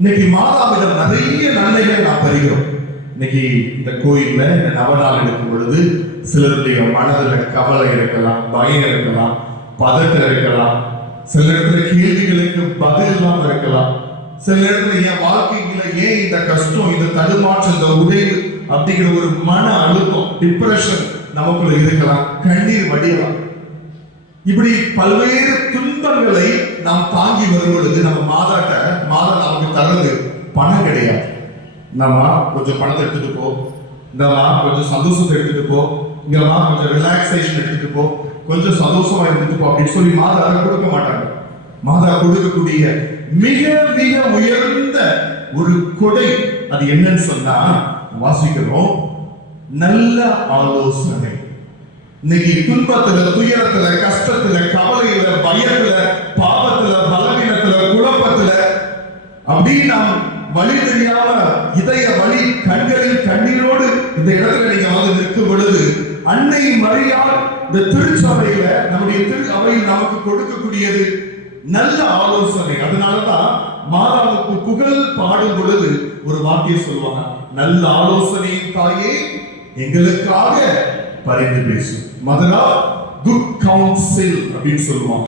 இன்னைக்கு மாதாவிடம் நிறைய நன்மைகள் நாம் பெறுகிறோம். இன்னைக்கு இந்த கோயில்ல இந்த நவநாள் எடுக்கும் பொழுது சிலருடைய மனதில் கவலை இருக்கலாம் பயம் இருக்கலாம் பதட்டம் இருக்கலாம். சில இடத்துல கேள்விகளுக்கு பதில் இல்லாமல் இருக்கலாம். சில இடத்துல என் வாழ்க்கையில ஏன் இந்த கஷ்டம் இந்த தடுமாற்றம் இந்த உடைவு அப்படிங்கிற ஒரு மன அழுத்தம் டிப்ரெஷன் நமக்குள்ள இருக்கலாம். கண்ணீர் வடியலாம் இப்படி பல்வேறு துன்பங்களை நாம் தாங்கி வரும் பொழுது நம்ம மாதாட்ட மாதா தர்றது பணம் கிடையாது. நம்ம கொஞ்சம் பணத்தை எடுத்துட்டு போ. இந்தமா கொஞ்சம் சந்தோஷத்தை எடுத்துட்டு போ. இங்கம்மா கொஞ்சம் ரிலாக்ஸேஷன் எடுத்துட்டு போ. கொஞ்சம் சந்தோஷமா இருந்துட்டு போ அப்படின்னு சொல்லி மாதா அதை கொடுக்க மாட்டாங்க. மாதா கொடுக்கக்கூடிய மிக மிக உயர்ந்த ஒரு கொடை. அது என்னன்னு சொன்னா வாசிக்கிறோம் நல்ல ஆலோசனை. இன்னைக்கு துன்பத்துல துயரத்துல அப்படி நாம் வழி தெரியாம இதய வழி கண்களில் கண்ணீரோடு இந்த இடத்துல நீங்க வந்து நிற்கும் பொழுது அன்னை மரியாள் இந்த திருச்சபையில நம்முடைய திரு அவையில் நமக்கு கொடுக்கக்கூடியது நல்ல ஆலோசனை. அதனாலதான் மாதாவுக்கு புகழ் பாடும் பொழுது ஒரு வாக்கியம் சொல்லுவாங்க நல்ல ஆலோசனையின் தாயே எங்களுக்காக பரிந்து பேசும் மதுரா குட் கவுன்சில் அப்படின்னு சொல்லுவாங்க.